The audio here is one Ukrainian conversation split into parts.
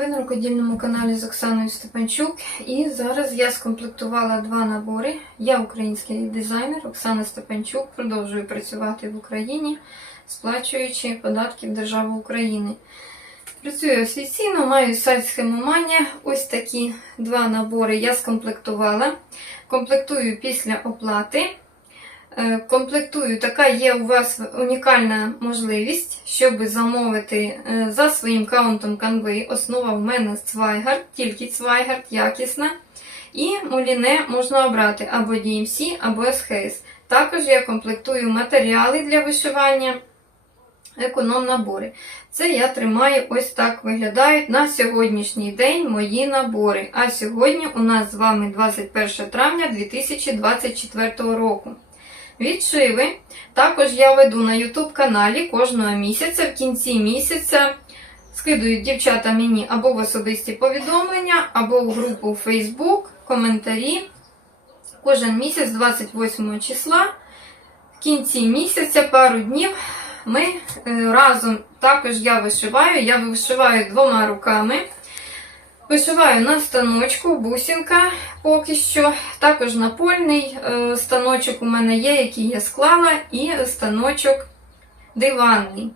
Ви на рукодільному каналі з Оксаною Степанчук. І зараз я скомплектувала два набори. Я український дизайнер Оксана Степанчук. Продовжую працювати в Україні, сплачуючи податки в державу України. Працюю офіційно, маю сайт схемоманія. Ось такі два набори я скомплектувала. Комплектую після оплати. Е, Комплектую, така є у вас унікальна можливість, щоб замовити е, за своїм каунтом канви. Основа в мене Цвайгард, тільки Цвайгард, якісна. І муліне можна обрати або DMC, або SHS. Також я комплектую матеріали для вишивання, економ-набори. Це я тримаю ось так виглядають на сьогоднішній день мої набори. А сьогодні у нас з вами 21 травня 2024 року. Відшиви. Також я веду на YouTube каналі кожного місяця. В кінці місяця скидують дівчата мені або в особисті повідомлення, або в групу Facebook, коментарі. Кожен місяць, 28 числа, в кінці місяця, пару днів, ми е, разом також я вишиваю. Я вишиваю двома руками. Вишиваю на станочку, бусинка поки що. Також напольний е, станочок у мене є, який я склала, і станочок диванний.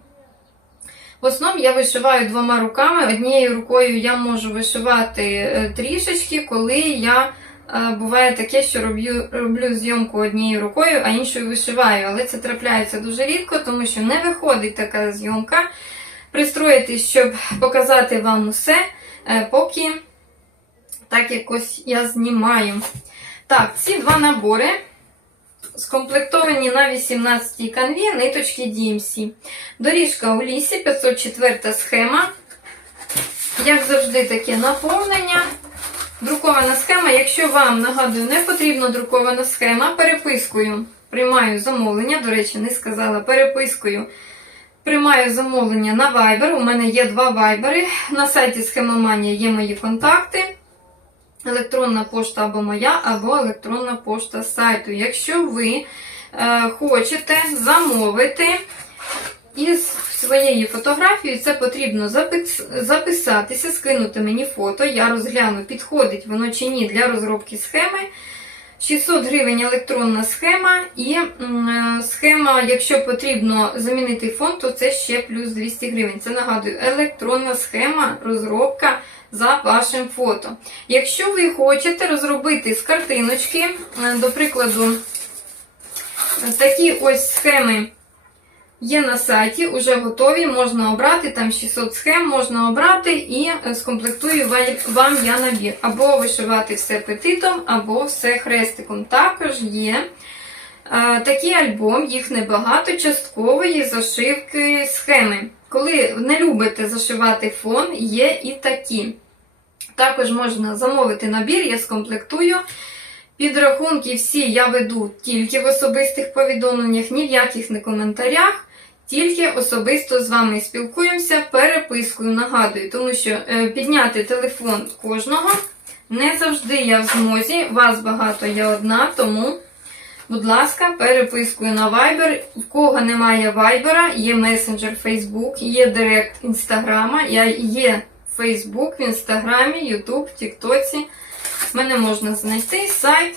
В основному я вишиваю двома руками. Однією рукою я можу вишивати е, трішечки, коли я е, буває таке, що роблю, роблю зйомку однією рукою, а іншою вишиваю. Але це трапляється дуже рідко, тому що не виходить така зйомка. Пристроїтись, щоб показати вам усе. Е, поки так якось я знімаю. Так, ці два набори скомплектовані на 18-й канві ниточки DMC. Доріжка у лісі, 504 схема. Як завжди, таке наповнення. Друкована схема. Якщо вам, нагадую, не потрібна друкована схема, перепискою приймаю замовлення. До речі, не сказала перепискою. Приймаю замовлення на Viber. У мене є два вайбери. На сайті Схемоманія є мої контакти. Електронна пошта або моя, або електронна пошта сайту. Якщо ви е, хочете замовити із своєю фотографією, це потрібно запис- записатися, скинути мені фото. Я розгляну, підходить воно чи ні для розробки схеми. 600 гривень електронна схема, і е, схема, якщо потрібно замінити фон, то це ще плюс 200 гривень. Це нагадую, електронна схема, розробка за вашим фото. Якщо ви хочете розробити з картиночки, е, до прикладу, такі ось схеми є на сайті, вже готові, можна обрати, там 600 схем можна обрати і е, скомплектую вам я набір. Або вишивати все петитом, або все хрестиком. Також є е, такий альбом, їх небагато, часткової зашивки схеми. Коли не любите зашивати фон, є і такі. Також можна замовити набір, я скомплектую. Підрахунки всі я веду тільки в особистих повідомленнях, ні в яких не коментарях. Тільки особисто з вами спілкуємося, перепискою нагадую, тому що е, підняти телефон кожного не завжди я в змозі. Вас багато, я одна, тому, будь ласка, перепискую на Viber. У кого немає Viber, є месенджер Facebook, є Директ Інстаграма, є Facebook в Інстаграмі, YouTube, Тіктоці. Мене можна знайти сайт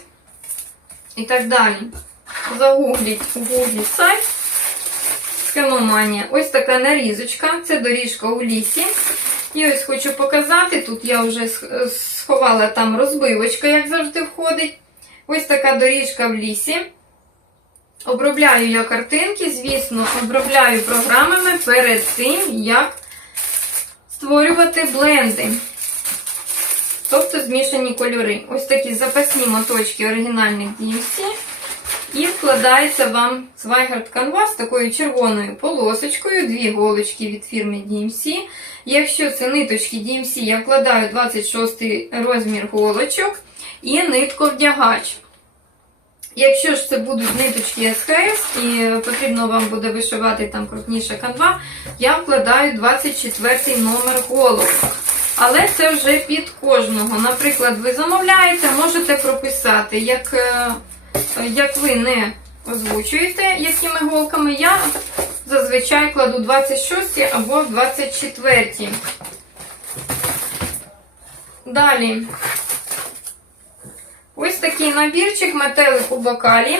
і так далі. Загугліть у Google Схемоманія. Ось така нарізочка. Це доріжка у лісі. І ось хочу показати. Тут я вже сховала там розбивочка, як завжди входить. Ось така доріжка в лісі. Обробляю я картинки, звісно, обробляю програмами перед тим, як створювати бленди. Тобто змішані кольори. Ось такі запасні моточки оригінальних DMC. І вкладається вам Zweigarд Canvas такою червоною полосочкою, дві голочки від фірми DMC. Якщо це ниточки DMC, я вкладаю 26 розмір голочок і нитковдягач. Якщо ж це будуть ниточки SHS і потрібно вам буде вишивати там крупніша канва, я вкладаю 24 номер голок. Але це вже під кожного. Наприклад, ви замовляєте, можете прописати, як, е, як ви не озвучуєте, якими голками, я зазвичай кладу 26 або 24. далі. Ось такий набірчик метелик у бокалі.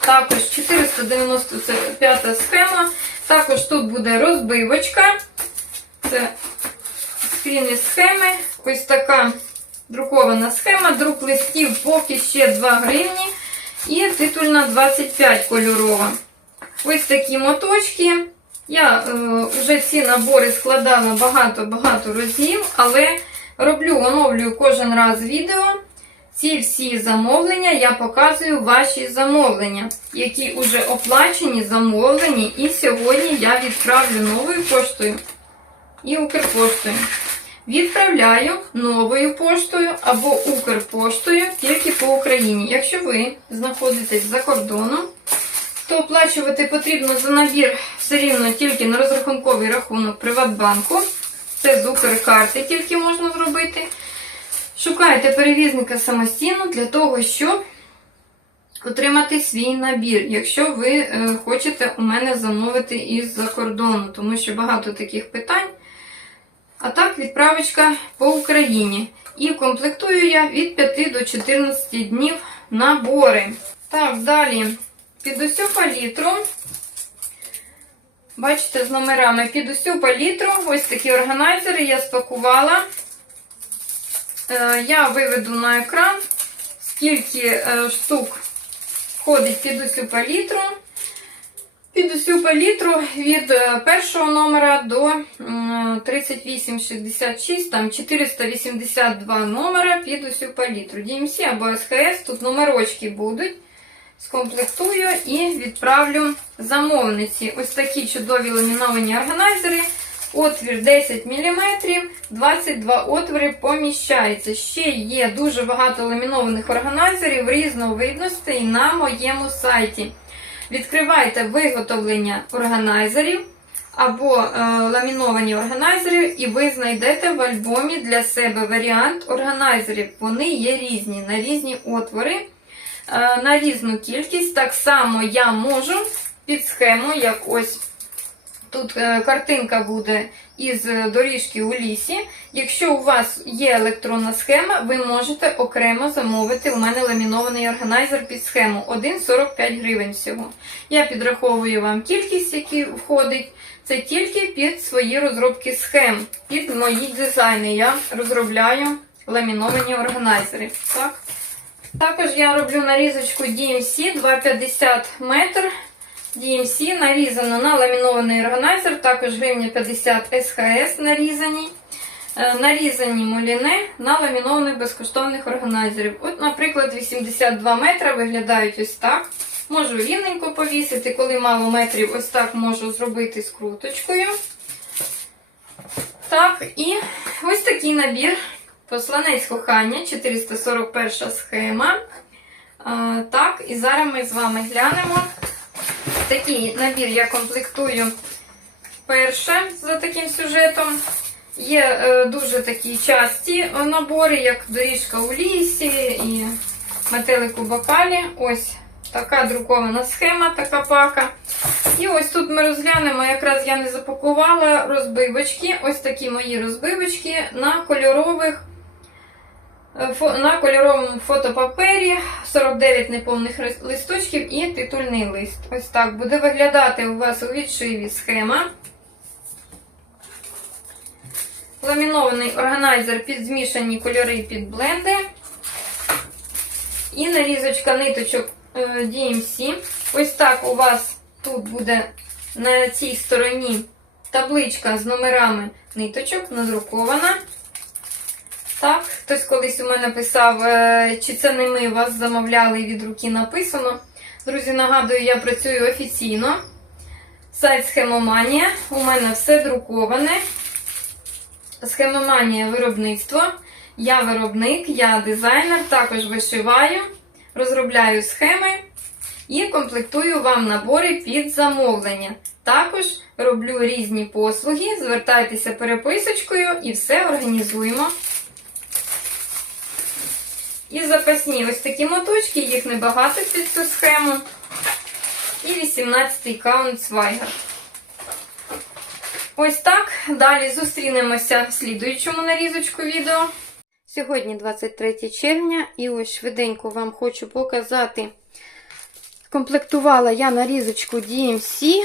Також 495 схема. Також тут буде розбивочка. Це скрін із схеми. Ось така друкована схема. Друк листів поки ще 2 гривні. І титульна 25 кольорова. Ось такі моточки. Я е, вже ці набори складала багато-багато разів, але роблю, оновлюю кожен раз відео. Ці всі замовлення я показую ваші замовлення, які вже оплачені, замовлені. І сьогодні я відправлю новою поштою і Укрпоштою. Відправляю новою поштою або Укрпоштою тільки по Україні. Якщо ви знаходитесь за кордоном, то оплачувати потрібно за набір все рівно тільки на розрахунковий рахунок Приватбанку. Це з Укркарти тільки можна зробити. Шукайте перевізника самостійно для того, щоб отримати свій набір, якщо ви е, хочете у мене замовити із-за кордону, тому що багато таких питань. А так, відправочка по Україні. І комплектую я від 5 до 14 днів набори. Так, далі. Під усю палітру. Бачите, з номерами під усю палітру. Ось такі органайзери я спакувала. Е, Я виведу на екран, скільки е, штук входить під усю палітру. Під усю палітру від е, першого номера до 3866, там 482 номера під усю палітру. DMC або SHS, тут номерочки будуть. Скомплектую і відправлю замовниці. Ось такі чудові ламіновані органайзери. Отвір 10 мм, 22 отвори поміщається. Ще є дуже багато ламінованих органайзерів різновидностей на моєму сайті. Відкривайте виготовлення органайзерів або е, ламіновані органайзери, і ви знайдете в альбомі для себе варіант органайзерів. Вони є різні, на різні отвори, е, на різну кількість. Так само я можу під схему, як ось. Тут е, картинка буде із доріжки у лісі. Якщо у вас є електронна схема, ви можете окремо замовити у мене ламінований органайзер під схему 1,45 гривень всього. Я підраховую вам кількість, які входить. Це тільки під свої розробки схем, під мої дизайни. Я розробляю ламіновані органайзери. Так? Також я роблю нарізочку DMC 2,50 метр. DMC нарізано на ламінований органайзер, також гривня 50 СХС нарізані. Е, Нарізані моліне на ламінованих безкоштовних органайзерів. От, наприклад, 82 метра виглядають ось так. Можу рівненько повісити, коли мало метрів, ось так можу зробити скруточкою. Так, і ось такий набір. Посланець кохання, 441 схема. Е, Так, і зараз ми з вами глянемо. Такий набір я комплектую вперше за таким сюжетом. Є е, дуже такі часті набори, як доріжка у лісі і метелик у бокалі. Ось така друкована схема, така пака. І ось тут ми розглянемо, якраз я не запакувала розбивочки. Ось такі мої розбивочки на кольорових. Е, На кольоровому фотопапері 49 неповних листочків і титульний лист. Ось так буде виглядати у вас у відшиві схема. Ламінований органайзер під змішані кольори під бленди. І нарізочка ниточок е, DMC. Ось так у вас тут буде на цій стороні табличка з номерами ниточок надрукована. Так, хтось колись у мене писав, е, чи це не ми вас замовляли від руки написано. Друзі, нагадую, я працюю офіційно. Сайт Схемоманія. У мене все друковане. Схемоманія виробництво. Я виробник, я дизайнер, також вишиваю, розробляю схеми і комплектую вам набори під замовлення. Також роблю різні послуги. Звертайтеся переписочкою і все організуємо. І запасні ось такі моточки, їх небагато під цю схему. І 18-й каунт свайгер. Ось так. Далі зустрінемося в слідуючому нарізочку відео. Сьогодні 23 червня, і ось швиденько вам хочу показати. Комплектувала я нарізочку DMC.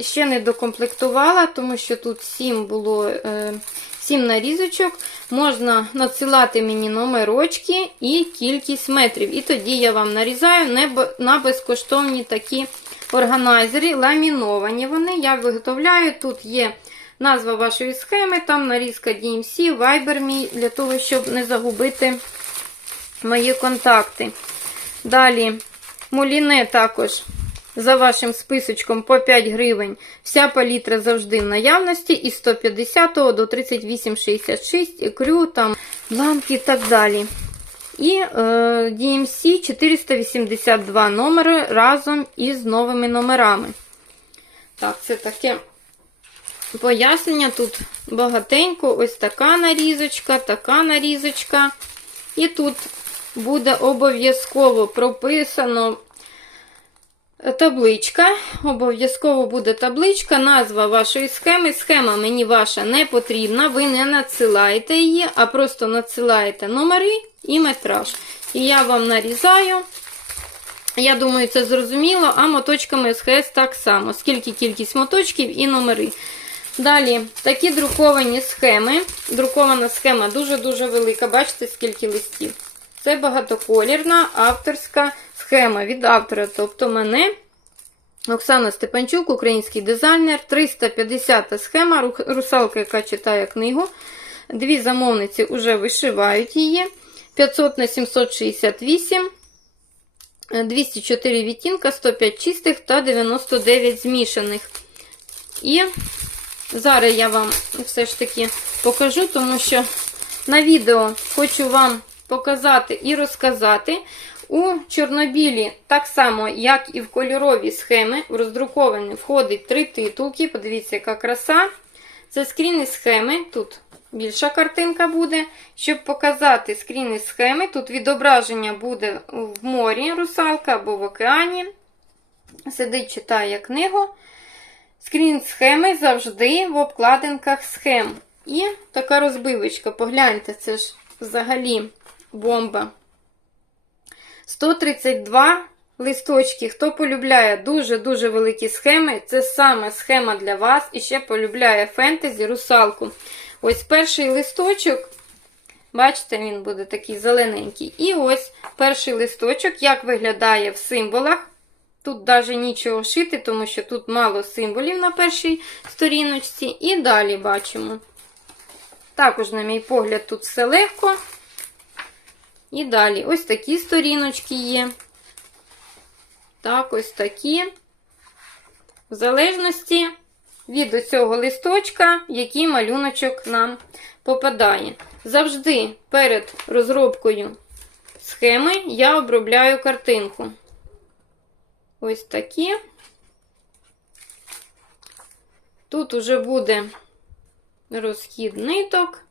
Ще не докомплектувала, тому що тут 7 було е, 7 нарізочок. Можна надсилати мені номерочки і кількість метрів. І тоді я вам нарізаю на безкоштовні такі органайзери. Ламіновані вони. Я виготовляю. Тут є назва вашої схеми, там нарізка DMC, Viber мій, для того, щоб не загубити мої контакти. Далі муліне також за вашим списочком по 5 гривень. Вся палітра завжди в наявності. Із 150 до 38,66, крю, там, бланки і так далі. І е, DMC 482 номери разом із новими номерами. Так, це таке пояснення. Тут багатенько. Ось така нарізочка, така нарізочка. І тут буде обов'язково прописано табличка. Обов'язково буде табличка, назва вашої схеми. Схема мені ваша не потрібна. Ви не надсилаєте її, а просто надсилаєте номери і метраж. І я вам нарізаю. Я думаю, це зрозуміло, а моточками СХС так само. Скільки кількість моточків і номери. Далі такі друковані схеми. Друкована схема дуже-дуже велика. Бачите, скільки листів. Це багатоколірна авторська схема від автора, тобто мене. Оксана Степанчук, український дизайнер, 350 схема, русалка, яка читає книгу. Дві замовниці вже вишивають її. 500 на 768, 204 відтінка, 105 чистих та 99 змішаних. І зараз я вам все ж таки покажу, тому що на відео хочу вам показати і розказати. У чорнобілі, так само, як і в кольорові схеми, в роздруковані входить три титулки. Подивіться, яка краса. Це скріни схеми. Тут більша картинка буде. Щоб показати скріни схеми, тут відображення буде в морі русалка або в океані. Сидить, читає книгу. Скрін схеми завжди в обкладинках схем. І така розбивочка. Погляньте, це ж взагалі бомба. 132 листочки. Хто полюбляє дуже-дуже великі схеми, це саме схема для вас. І ще полюбляє фентезі, русалку. Ось перший листочок. Бачите, він буде такий зелененький. І ось перший листочок, як виглядає в символах. Тут навіть нічого шити, тому що тут мало символів на першій сторіночці. І далі бачимо. Також, на мій погляд, тут все легко. І далі ось такі сторіночки є. Так, ось такі. В залежності від цього листочка, який малюночок нам попадає. Завжди перед розробкою схеми я обробляю картинку. Ось такі. Тут уже буде розхід ниток,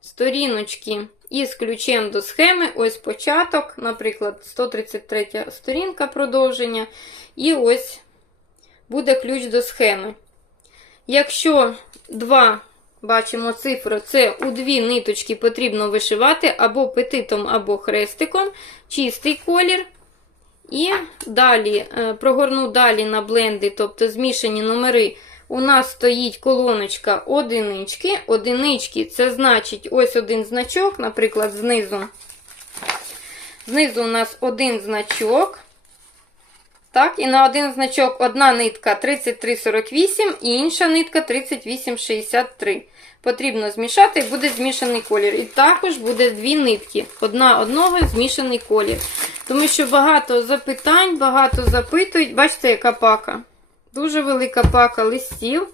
сторіночки із ключем до схеми. Ось початок, наприклад, 133 сторінка продовження. І ось буде ключ до схеми. Якщо два, бачимо цифру, це у дві ниточки потрібно вишивати або петитом, або хрестиком, чистий колір. І далі е, прогорну далі на бленди, тобто змішані номери. У нас стоїть колоночка одинички. Одинички це значить ось один значок, наприклад, знизу. Знизу у нас один значок. Так, і на один значок одна нитка 33,48 і інша нитка 38,63. Потрібно змішати, буде змішаний колір. І також буде дві нитки. Одна одного змішаний колір. Тому що багато запитань, багато запитують. Бачите, яка пака? Дуже велика пака листів.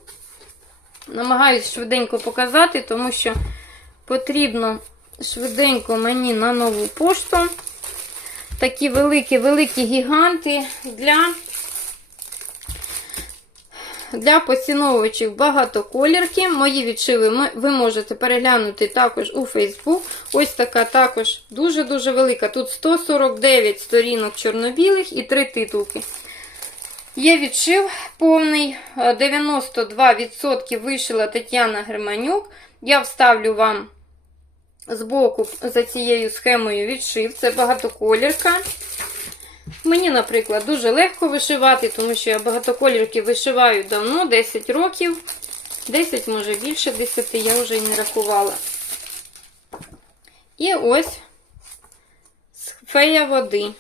Намагаюсь швиденько показати, тому що потрібно швиденько мені на нову пошту. Такі великі-великі гіганти для для поціновувачів багатоколірки. Мої відшиви ви можете переглянути також у Facebook. Ось така також дуже-дуже велика. Тут 149 сторінок чорно-білих і три титулки. Є відшив повний, е, 92% вишила Тетяна Германюк. Я вставлю вам збоку за цією схемою відшив. Це багатоколірка. Мені, наприклад, дуже легко вишивати, тому що я багатоколірки вишиваю давно, 10 років. 10, може більше 10, я вже і не рахувала. І ось фея води.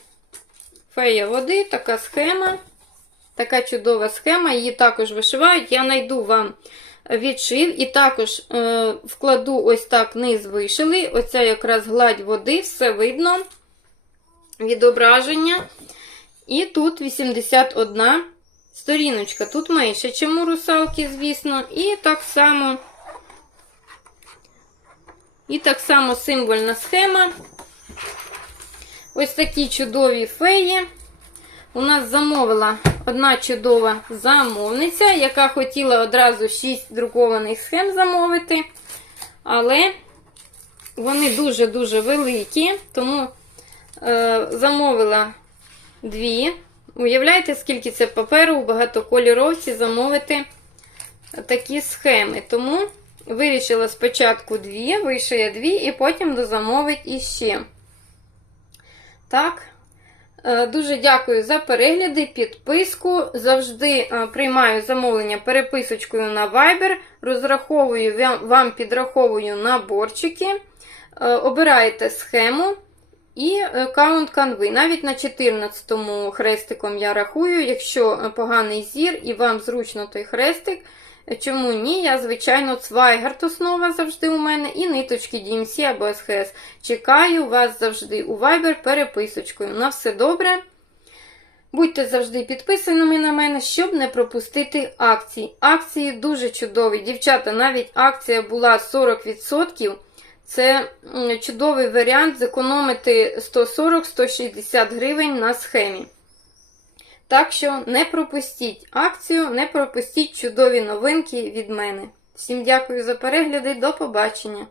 Фея води, така схема. Така чудова схема, її також вишивають. Я знайду вам відшив і також е, вкладу ось так низ вишили. Оця якраз гладь води, все видно. Відображення. І тут 81 сторіночка. Тут менше, чим у русалки, звісно. І так само. І так само символьна схема. Ось такі чудові феї. У нас замовила одна чудова замовниця, яка хотіла одразу 6 друкованих схем замовити. Але вони дуже-дуже великі, тому е, замовила дві. Уявляєте, скільки це паперу у багатокольоровці замовити такі схеми. Тому вирішила спочатку дві, вишиє дві, і потім дозамовить іще. Так. Е, Дуже дякую за перегляди, підписку. Завжди е, приймаю замовлення переписочкою на Viber. Розраховую вам- підраховую наборчики. Е, Обираєте схему і каунт канви. Навіть на 14-му хрестиком я рахую, якщо поганий зір і вам зручно той хрестик. Чому ні? Я, звичайно, цвайгард основа завжди у мене, і ниточки DMC або СХС. Чекаю вас завжди у Viber переписочкою. На все добре. Будьте завжди підписаними на мене, щоб не пропустити акції. Акції дуже чудові. Дівчата, навіть акція була 40%. Це чудовий варіант зекономити 140-160 гривень на схемі. Так що не пропустіть акцію, не пропустіть чудові новинки від мене. Всім дякую за перегляди, до побачення!